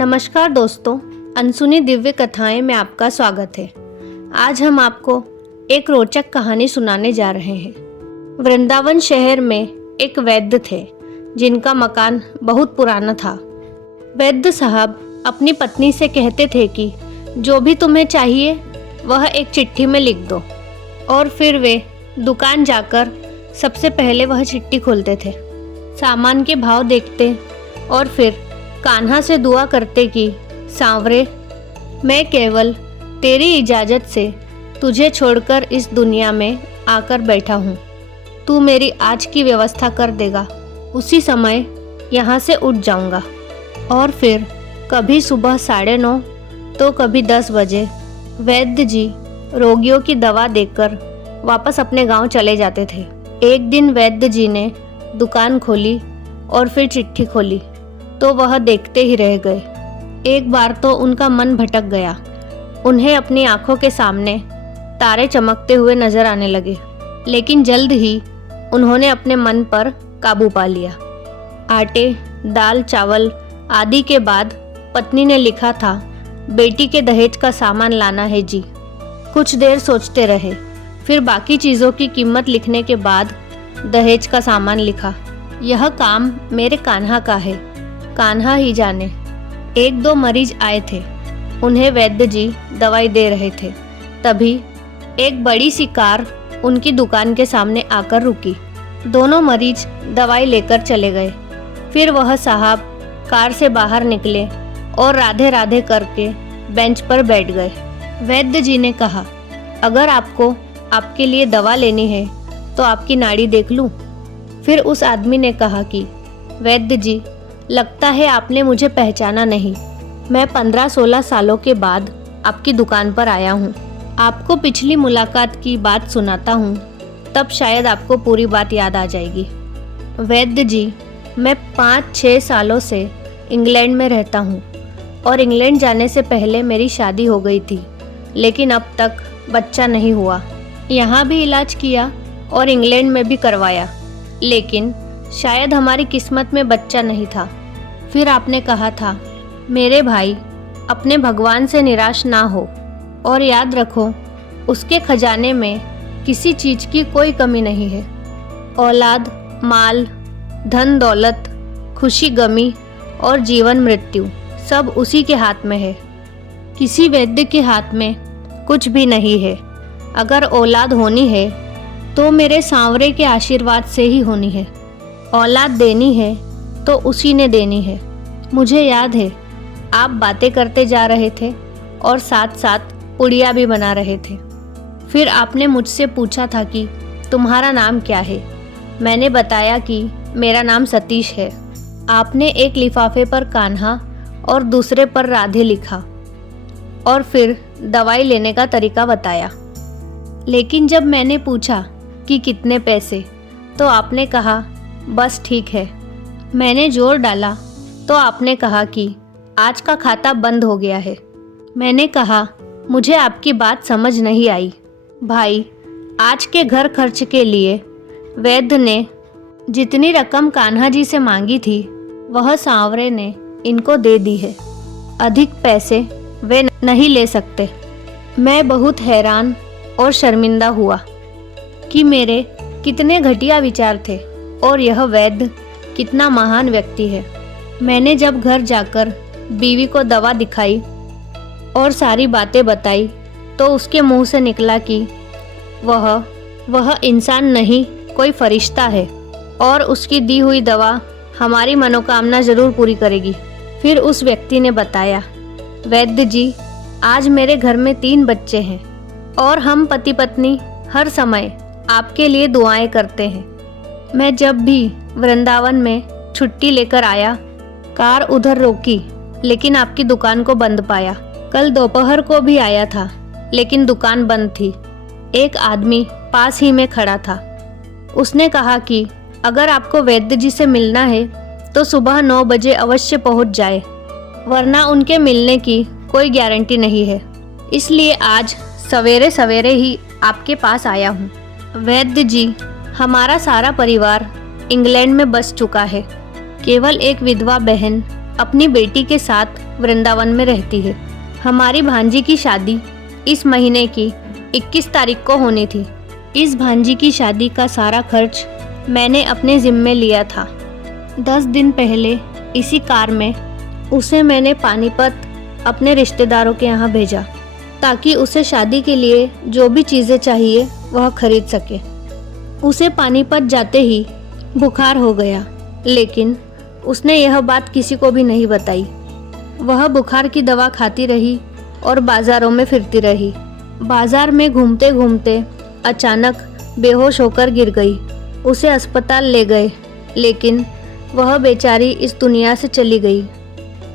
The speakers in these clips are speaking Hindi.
नमस्कार दोस्तों, अनसुनी दिव्य कथाएं में आपका स्वागत है। आज हम आपको एक रोचक कहानी सुनाने जा रहे हैं। वृंदावन शहर में एक वैद्य थे जिनका मकान बहुत पुराना था। वैद्य साहब अपनी पत्नी से कहते थे कि जो भी तुम्हें चाहिए वह एक चिट्ठी में लिख दो, और फिर वे दुकान जाकर सबसे पहले वह चिट्ठी खोलते थे, सामान के भाव देखते और फिर कान्हा से दुआ करते कि सांवरे, मैं केवल तेरी इजाज़त से तुझे छोड़कर इस दुनिया में आकर बैठा हूँ। तू मेरी आज की व्यवस्था कर देगा, उसी समय यहाँ से उठ जाऊँगा। और फिर कभी सुबह 9:30 तो कभी 10 बजे वैद्य जी रोगियों की दवा देकर वापस अपने गांव चले जाते थे। एक दिन वैद्य जी ने दुकान खोली और फिर चिट्ठी खोली तो वह देखते ही रह गए। एक बार तो उनका मन भटक गया। उन्हें अपनी आंखों के सामने तारे चमकते हुए नजर आने लगे, लेकिन जल्द ही उन्होंने अपने मन पर काबू पा लिया। आटे, दाल, चावल आदि के बाद पत्नी ने लिखा था, बेटी के दहेज का सामान लाना है जी। कुछ देर सोचते रहे, फिर बाकी चीज़ों की कीमत लिखने के बाद दहेज का सामान लिखा। यह काम मेरे कान्हा का है, कान्हा ही जाने। 1-2 मरीज आए थे, उन्हें वैद्य जी दवाई दे रहे थे। तभी एक बड़ी सी कार उनकी दुकान के सामने आकर रुकी। दोनों मरीज दवाई लेकर चले गए। फिर वह साहब कार से बाहर निकले और राधे राधे करके बेंच पर बैठ गए। वैद्य जी ने कहा, अगर आपको आपके लिए दवा लेनी है तो आपकी नाड़ी देख लूं? फिर उस आदमी ने कहा कि वैद्य जी, लगता है आपने मुझे पहचाना नहीं। मैं 15-16 सालों के बाद आपकी दुकान पर आया हूँ। आपको पिछली मुलाकात की बात सुनाता हूँ, तब शायद आपको पूरी बात याद आ जाएगी। वैद्य जी, मैं 5-6 सालों से इंग्लैंड में रहता हूँ और इंग्लैंड जाने से पहले मेरी शादी हो गई थी, लेकिन अब तक बच्चा नहीं हुआ। यहाँ भी इलाज किया और इंग्लैंड में भी करवाया, लेकिन शायद हमारी किस्मत में बच्चा नहीं था। फिर आपने कहा था, मेरे भाई, अपने भगवान से निराश ना हो और याद रखो, उसके खजाने में किसी चीज़ की कोई कमी नहीं है। औलाद, माल, धन दौलत, खुशी गमी और जीवन मृत्यु सब उसी के हाथ में है। किसी वैद्य के हाथ में कुछ भी नहीं है। अगर औलाद होनी है तो मेरे सांवरे के आशीर्वाद से ही होनी है। औलाद देनी है तो उसी ने देनी है। मुझे याद है, आप बातें करते जा रहे थे और साथ साथ पुड़िया भी बना रहे थे। फिर आपने मुझसे पूछा था कि तुम्हारा नाम क्या है। मैंने बताया कि मेरा नाम सतीश है। आपने एक लिफाफे पर कान्हा और दूसरे पर राधे लिखा और फिर दवाई लेने का तरीका बताया। लेकिन जब मैंने पूछा कि कितने पैसे, तो आपने कहा, बस ठीक है। मैंने जोर डाला तो आपने कहा कि आज का खाता बंद हो गया है। मैंने कहा, मुझे आपकी बात समझ नहीं आई भाई। आज के घर खर्च के लिए वैद्य ने जितनी रकम कान्हा जी से मांगी थी वह सांवरे ने इनको दे दी है। अधिक पैसे वे नहीं ले सकते। मैं बहुत हैरान और शर्मिंदा हुआ कि मेरे कितने घटिया विचार थे और यह वैद्य कितना महान व्यक्ति है। मैंने जब घर जाकर बीवी को दवा दिखाई और सारी बातें बताई तो उसके मुंह से निकला कि वह इंसान नहीं, कोई फरिश्ता है और उसकी दी हुई दवा हमारी मनोकामना जरूर पूरी करेगी। फिर उस व्यक्ति ने बताया, वैद्य जी, आज मेरे घर में 3 बच्चे हैं और हम पति पत्नी हर समय आपके लिए दुआएं करते हैं। मैं जब भी वृंदावन में छुट्टी लेकर आया, कार उधर रोकी लेकिन आपकी दुकान को बंद पाया। कल दोपहर को भी आया था लेकिन दुकान बंद थी। एक आदमी पास ही में खड़ा था। उसने कहा कि अगर आपको वैद्य जी से मिलना है तो सुबह 9 बजे अवश्य पहुंच जाए, वरना उनके मिलने की कोई गारंटी नहीं है। इसलिए आज सवेरे सवेरे ही आपके पास आया हूँ। वैद्य जी, हमारा सारा परिवार इंग्लैंड में बस चुका है। केवल एक विधवा बहन अपनी बेटी के साथ वृंदावन में रहती है। हमारी भांजी की शादी इस महीने की 21 तारीख को होनी थी। इस भांजी की शादी का सारा खर्च मैंने अपने जिम्मे लिया था। 10 दिन पहले इसी कार में उसे मैंने पानीपत अपने रिश्तेदारों के यहाँ भेजा ताकि उसे शादी के लिए जो भी चीज़ें चाहिए वह खरीद सके। उसे पानीपत जाते ही बुखार हो गया, लेकिन उसने यह बात किसी को भी नहीं बताई। वह बुखार की दवा खाती रही और बाज़ारों में फिरती रही। बाज़ार में घूमते घूमते अचानक बेहोश होकर गिर गई। उसे अस्पताल ले गए, लेकिन वह बेचारी इस दुनिया से चली गई।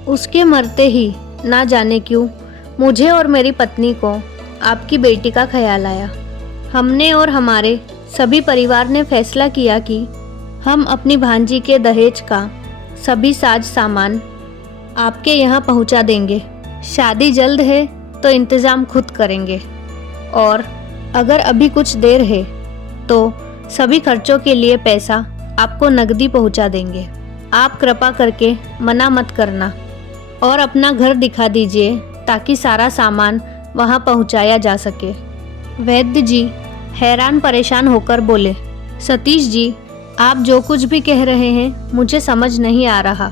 उसके मरते ही ना जाने क्यों मुझे और मेरी पत्नी को आपकी बेटी का ख्याल आया। हमने और हमारे सभी परिवार ने फैसला किया कि हम अपनी भांजी के दहेज का सभी साज सामान आपके यहाँ पहुँचा देंगे। शादी जल्द है तो इंतज़ाम खुद करेंगे, और अगर अभी कुछ देर है तो सभी खर्चों के लिए पैसा आपको नकदी पहुँचा देंगे। आप कृपा करके मना मत करना और अपना घर दिखा दीजिए ताकि सारा सामान वहाँ पहुँचाया जा सके। वैद्य जी हैरान परेशान होकर बोले, सतीश जी, आप जो कुछ भी कह रहे हैं मुझे समझ नहीं आ रहा।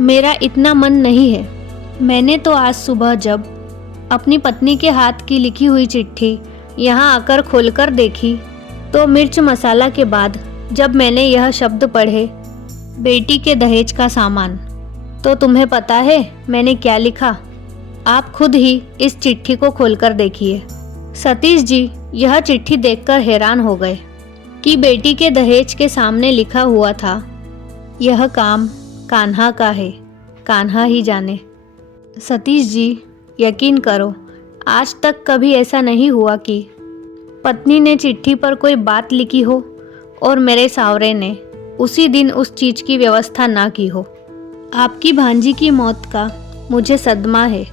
मेरा इतना मन नहीं है। मैंने तो आज सुबह जब अपनी पत्नी के हाथ की लिखी हुई चिट्ठी यहाँ आकर खोलकर देखी तो मिर्च मसाला के बाद जब मैंने यह शब्द पढ़े, बेटी के दहेज का सामान, तो तुम्हें पता है मैंने क्या लिखा? आप खुद ही इस चिट्ठी को खोलकर देखिए। सतीश जी यह चिट्ठी देखकर हैरान हो गए कि बेटी के दहेज के सामने लिखा हुआ था, यह काम कान्हा का है, कान्हा ही जाने। सतीश जी यकीन करो, आज तक कभी ऐसा नहीं हुआ कि पत्नी ने चिट्ठी पर कोई बात लिखी हो और मेरे सावरे ने उसी दिन उस चीज़ की व्यवस्था ना की हो। आपकी भांजी की मौत का मुझे सदमा है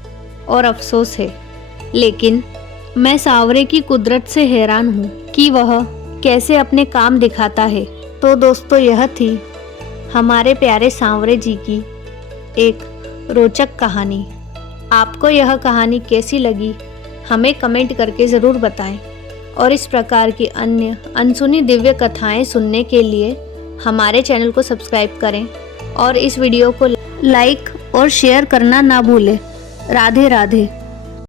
और अफसोस है, लेकिन मैं सावरे की कुदरत से हैरान हूँ कि वह कैसे अपने काम दिखाता है। तो दोस्तों, यह थी हमारे प्यारे सांवरे जी की एक रोचक कहानी। आपको यह कहानी कैसी लगी हमें कमेंट करके ज़रूर बताएं, और इस प्रकार की अन्य अनसुनी दिव्य कथाएं सुनने के लिए हमारे चैनल को सब्सक्राइब करें और इस वीडियो को लाइक और शेयर करना ना भूलें। राधे राधे।